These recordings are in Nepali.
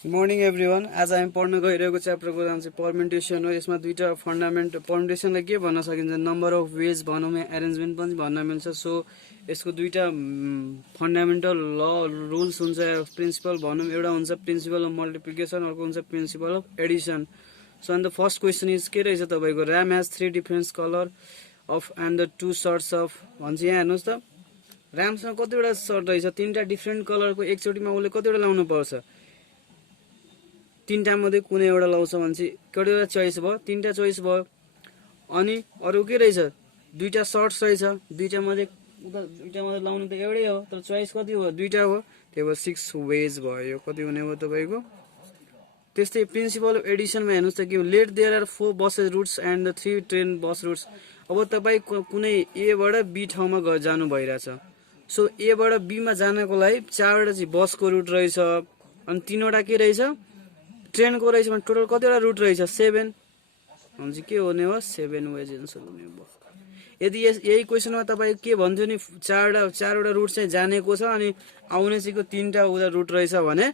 Morning everyone. आज हामी पढ्न गइरहेको च्याप्टरको नाम चाहिँ पर्मुटेसन हो। यसमा दुईटा फन्डामेन्ट पर्मुटेसनलाई के भन्न सकिन्छ, नम्बर अफ वेज भनौँ या एरेन्जमेन्ट पनि भन्न मिल्छ। सो यसको दुईटा फन्डामेन्टल रुल्स हुन्छ, प्रिन्सिपल भनौँ। एउटा हुन्छ प्रिन्सिपल अफ मल्टिप्लिकेसन, अर्को हुन्छ प्रिन्सिपल अफ एडिसन। सो अनि द फर्स्ट क्वेसन इज के रहेछ तपाईँको, Ram has 3 different colour of and the 2 shirts of भन्छ। यहाँ हेर्नुहोस् त, ऱ्यामसँग कतिवटा सर्ट रहेछ, 3टा डिफ्रेन्ट कलरको एकचोटिमा उसले कतिवटा लाउनु पर्छ, 3टा मध्ये कुनै एउटा लाउँछ भने चाहिँ कतिवटा चोइस भयो, 3टा चोइस भयो। अनि अरू के रहेछ, 2टा सर्ट्स रहेछ, 2टा मध्ये लाउनु त एउटै हो, तर चोइस कति हो, 2टा हो, त्यही भएर 6 वेज भयो। कति हुने भयो तपाईँको। त्यस्तै प्रिन्सिपल अफ एडिसनमा हेर्नुहोस् त के हो, लेट देयर आर 4 बसेस roots and 3 train bus roots. अब तपाईँ कुनै एबाट बी ठाउँमा जानु भइरहेछ। सो एबाट बीमा जानको लागि 4वटा चाहिँ बसको रुट रहेछ, अनि 3वटा के रहेछ, ट्रेनको रहेछ। भने टोटल कतिवटा रुट रहेछ, 7। भने चाहिँ के हुने हो, 7 वेज एन्सर हुने भयो। यदि यही क्वेसनमा तपाईँ के भन्थ्यो नि, चारवटा रुट चाहिँ जानेको छ अनि आउने चाहिँको 3टा रुट रहेछ भने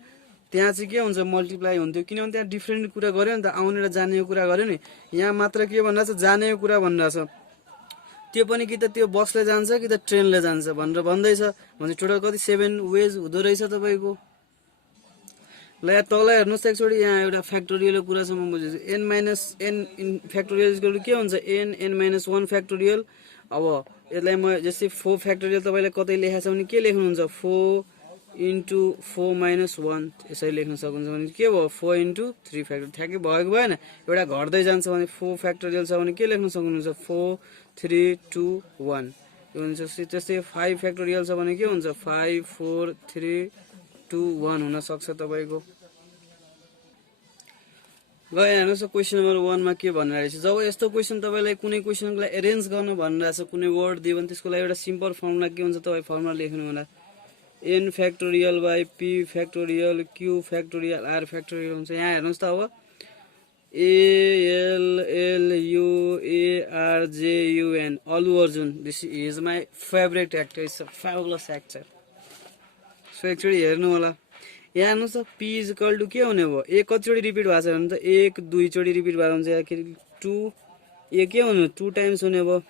त्यहाँ चाहिँ के हुन्छ, मल्टिप्लाई हुन्थ्यो। किनभने त्यहाँ डिफ्रेन्ट कुरा गर्यो नि त, आउने र जानेको कुरा गर्यो नि। यहाँ मात्र के भनिरहेछ, जानेको कुरा भनिरहेछ। त्यो पनि कि त त्यो बसले जान्छ कि त ट्रेनले जान्छ भनेर भन्दैछ। भने टोटल कति, 7 वेज हुँदो रहेछ तपाईँको। ल यहाँ तल हेर्नुहोस् त एकचोटि, यहाँ एउटा फ्याक्टोरियलको कुरासम्म बुझेछु। n minus n in factorial के हुन्छ, n माइनस 1 फ्याक्टोरियल। अब यसलाई म जस्तै 4 फ्याक्टोरियल तपाईँलाई कतै लेखाएको छ भने के लेख्नुहुन्छ, 4 इन्टु 4 माइनस 1 यसरी लेख्न सक्नुहुन्छ। भने के भयो, 4 इन्टु 3 फ्याक्टोरियल। ठ्याक्कै भएको भएन, एउटा घट्दै जान्छ भने 4 फ्याक्टोरियल छ भने के लेख्न सक्नुहुन्छ, 4 3 2 1 यो हुन्छ। त्यस्तै 5 फ्याक्टोरियल छ भने के हुन्छ, 5 4 3 2 1 हुन सक्छ तपाईँको। ल हेर्नुहोस् त क्वेसन नम्बर 1मा के भनिरहेछ। जब यस्तो क्वेसन तपाईँलाई कुनै क्वेसनको लागि एरेन्ज गर्नु भनिरहेछ, कुनै वर्ड दियो भने त्यसको लागि एउटा सिम्पल फर्मुला के हुन्छ, तपाईँ फर्मुला लेख्नु होला, n factorial by p factorial q factorial r factorial हुन्छ। यहाँ हेर्नुहोस् त, अब ALLUARJUN अल्लु Arjun, this is my favourite actor, is a fabulous actor. So एकचोटि हेर्नु होला। यहाँ हेर्नुहोस् त, p इजिकल टु के हुने भयो, ए कतिचोटि रिपिट भएको छ भने त 1 2 चोटि रिपिट भएर हुन्छ। याखेरि 2 ए के हुने, 2 टाइम्स हुने भयो।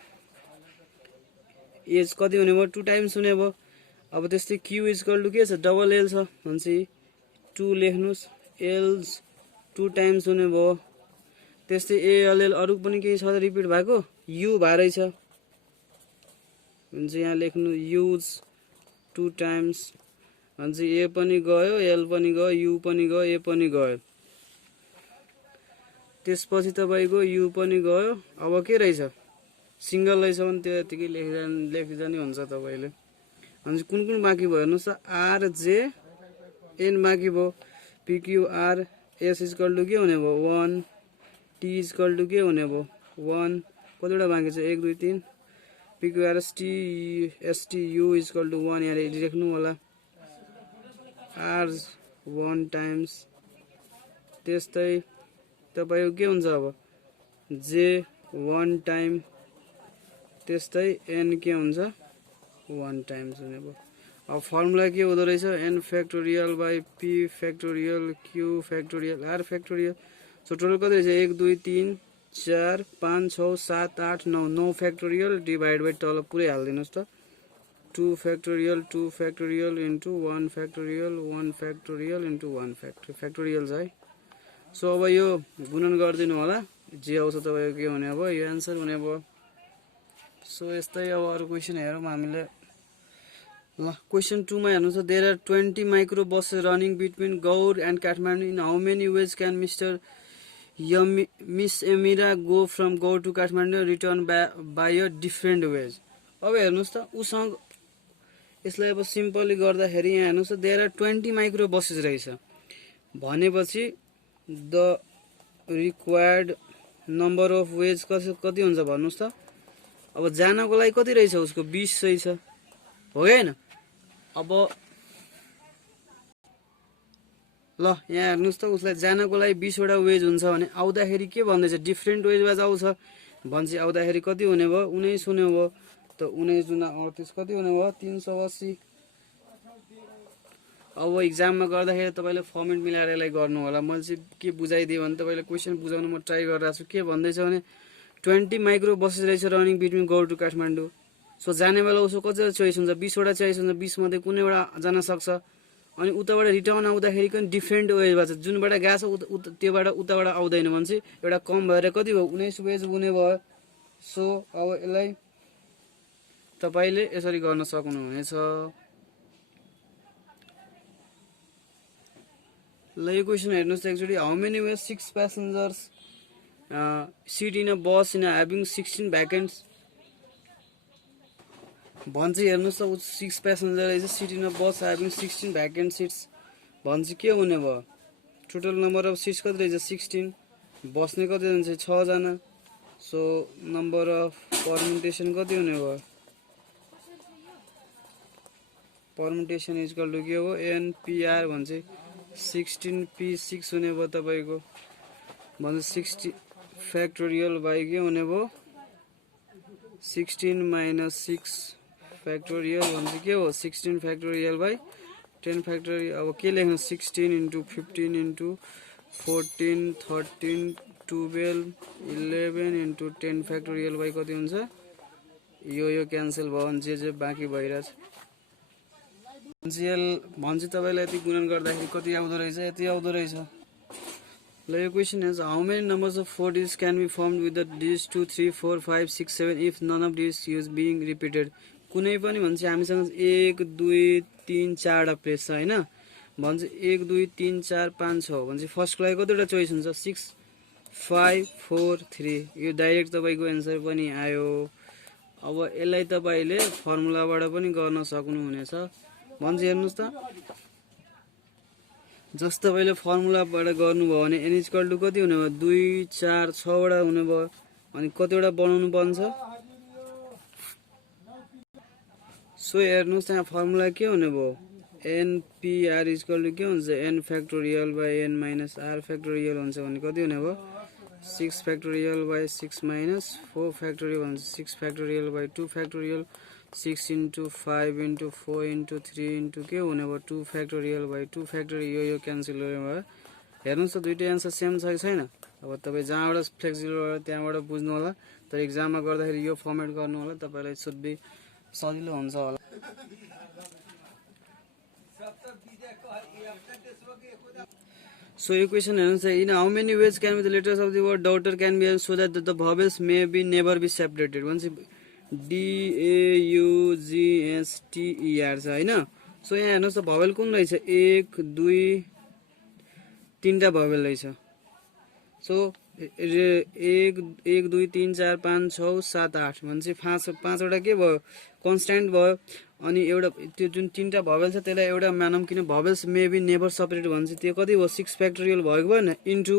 एज कति हुने भयो, 2 टाइम्स हुने भयो। अब त्यस्तै क्यु इजिकल टु के छ, डबल एल छ भने चाहिँ 2 लेख्नुहोस्, एल्स 2 टाइम्स हुने भयो। त्यस्तै एएलएल अरू पनि केही छ रिपिट भएको, यु भारै छ भने चाहिँ यहाँ लेख्नु युज 2 टाइम्स भने चाहिँ ए पनि गयो, एल पनि गयो, यु पनि गयो, ए पनि गयो। त्यसपछि तपाईँको यु पनि गयो। अब के रहेछ, सिङ्गल रहेछ भने त्यो यतिकै लेखिजाने हुन्छ तपाईँले। भने कुन कुन बाँकी भयो हेर्नुहोस् त, आरजे एन बाँकी भयो, पिक्युआर एस इजकल टु के हुने भयो, 1, टी इजकल टु के हुने भयो, 1, कतिवटा बाँकी छ, 1 2 3, पिक्युआर एसटी यु इजकल टु 1 यहाँ लेख्नु होला, आर 1 टाइम्स। त्यस्तै तपाईँको के हुन्छ, अब जे 1 टाइम, त्यस्तै एन के हुन्छ, 1 टाइम्स हुने भयो। अब फर्मुला के हुँदो रहेछ, n factorial by p factorial q factorial r factorial. So total कति रहेछ, 1 2 3 4 5 6 7 8 9 9 फ्याक्टोरियल डिभाइड बाई तल पुरै हालिदिनुहोस् त, 2 factorial into 1 factorial 1 factorial into 1 factorial छ है। सो अब यो गुणन गरिदिनु होला, जे आउँछ तपाईँको के हुने अब यो एन्सर हुने भयो। सो यस्तै अब अरू क्वेसन हेरौँ हामीले। ल क्वेसन 2मा हेर्नुहोस्, there are 20 micro bus running between Gaur and Kathmandu, in how many ways can Miss Amira go from Gaur to Kathmandu return by a different ways. अब हेर्नुहोस् त, उसँग यसलाई अब सिम्पली गर्दाखेरि यहाँ हेर्नुहोस् त, देयर आर 20 माइक्रो बसेस रहेछ भनेपछि the required number of ways कति हुन्छ भन्नुहोस् त। अब जानको लागि कति रहेछ, उसको 20 रहेछ हो कि होइन। अब ल यहाँ हेर्नुहोस् त, उसलाई जानको लागि 20वटा वेज हुन्छ भने आउँदाखेरि के भन्दैछ, डिफ्रेन्ट वेज आउँछ भने चाहिँ आउँदाखेरि कति हुने भयो, 19 हुने भयो। त 19 × 38 कति हुने भयो, 380। अब इक्जाममा गर्दाखेरि तपाईँले फर्मेट मिलाएर यसलाई गर्नु होला। मैले चाहिँ के बुझाइदिएँ भने तपाईँले क्वेसन बुझाउन म ट्राई गरिरहेको छु। के भन्दैछ भने 20 माइक्रो बसेस रहेछ running between Gaur to Kathmandu. सो जाने बेला उसको कतिवटा चोइस हुन्छ, 20वटा चोइस हुन्छ, 20 मध्ये कुनै एउटा जान सक्छ। अनि उताबाट रिटर्न आउँदाखेरि पनि डिफ्रेन्ट वेजबाट छ, जुनबाट गएको छ त्योबाट उताबाट आउँदैन भने चाहिँ एउटा कम भएर कति भयो 19 वेज हुने भयो। सो अब यसलाई तपाईँले यसरी गर्न सक्नुहुनेछ। ल यो क्वेसन हेर्नुहोस् त actually how many ways 6 passengers sit in a bus in having 16 vacants भन्छ। हेर्नुहोस् त 6 प्यासेन्जर रहेछ, sit in a bus having 16 vacant seats भन्छ। के हुने भयो, टोटल नम्बर अफ सिट्स कति रहेछ 16, बस्ने कति हुन्छ 6 जना। सो नम्बर अफ पर्मुटेसन कति हुने भयो, पर्मुटेसन इक्वल टु के हो एनपिआर भन्छ 16p6 हुने भयो तपाईँको भन्छ 60 फ्याक्टोरियल बाई के हुने भयो 16 माइनस 6 फ्याक्टोरियल भन्छ के हो 16 फ्याक्टोरियल बाई 10 फ्याक्टोरियल। अब के लेख्नु 16 into 15 into 14 13 12 11 into 10 factorial by कति हुन्छ, यो क्यान्सल भयो भने जे बाँकी भइरहेछ भन्छ। तपाईँलाई यति गुणन गर्दाखेरि कति आउँदो रहेछ, यति आउँदो रहेछ। ल यो क्वेसन हेर्छ how many numbers of 4 digits can be formed with the digits 2 3 4 5 6 7 if none of digits use being repeated. कुनै पनि भन्छ हामीसँग 1 2 3 4वटा प्लेस छ होइन, भन्छ 1 2 3 4 5 6 भन्छ। फर्स्टको लागि कतिवटा चोइस हुन्छ 6 5 4 3, यो डाइरेक्ट तपाईँको एन्सर पनि आयो। अब यसलाई तपाईँले फर्मुलाबाट पनि गर्न सक्नुहुनेछ भन्छ। हेर्नुहोस् त जस्तो तपाईँले फर्मुलाबाट गर्नुभयो भने एन इक्वल टु कति हुने भयो 2 4 6वटा हुने भयो। अनि कतिवटा बनाउनु पर्छ, सो हेर्नुहोस् त्यहाँ फर्मुला के हुने भयो एनपिआर इक्वल टु के हुन्छ n factorial by n minus r factorial हुन्छ भने कति हुने भयो 6 फ्याक्टोरियल बाई 6 माइनस 4 फ्याक्टोरियल भन्छ 6 factorial by 2 factorial 6 into 5 into 4 into 3 into के हुने भयो 2 फ्याक्टोरियल बाई 2 फ्याक्टोरियल, यो क्यान्सल हुने भयो। हेर्नुहोस् त दुइटै एन्सर सेम छ कि छैन। अब तपाईँ जहाँबाट फ्लेक्सिबल त्यहाँबाट बुझ्नु होला, तर इक्जाममा गर्दाखेरि यो फर्मेट गर्नु होला, तपाईँलाई सुड बी सजिलो हुन्छ होला। सो यो क्वेसन हेर्नुहोस् in how many ways can be the letters of the word daughter can be so that the vowels may be never be separated भन्छ DAUGSTER छ होइन। सो यहाँ हेर्नुहोस् त भवेल कुन रहेछ 1 2 3टा भवेल रहेछ। सो 1 2 3 4 5 6 7 8 भन्छ 5वटा के भयो कन्स्ट्यान्ट भयो। अनि एउटा त्यो जुन 3टा भवेल छ त्यसलाई एउटा मानौँ किन भवेल्स मे बी नेभर सेपरेट भन्छ, त्यो कति भयो 6 फ्याक्टोरियल भएको भएन इन्टु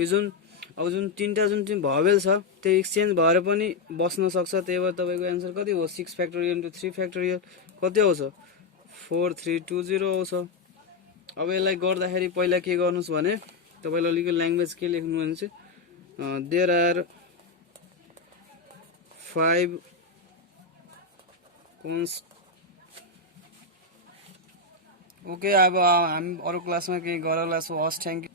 यो जुन अब जुन 3टा जुन भवेल छ त्यो एक्सचेन्ज भएर पनि बस्न सक्छ, त्यही भएर तपाईँको एन्सर कति हो 6 फ्याक्टोरियल इन्टु 3 फ्याक्टोरियल कति आउँछ 4320 आउँछ। अब यसलाई गर्दाखेरि पहिला के गर्नुहोस् भने तपाईँले अलिकति ल्याङ्ग्वेज के लेख्नु भने चाहिँ देयर आर 5 ओके। अब हामी अरू क्लासमा केही गरौँला। सो हस्, थ्याङ्क यू।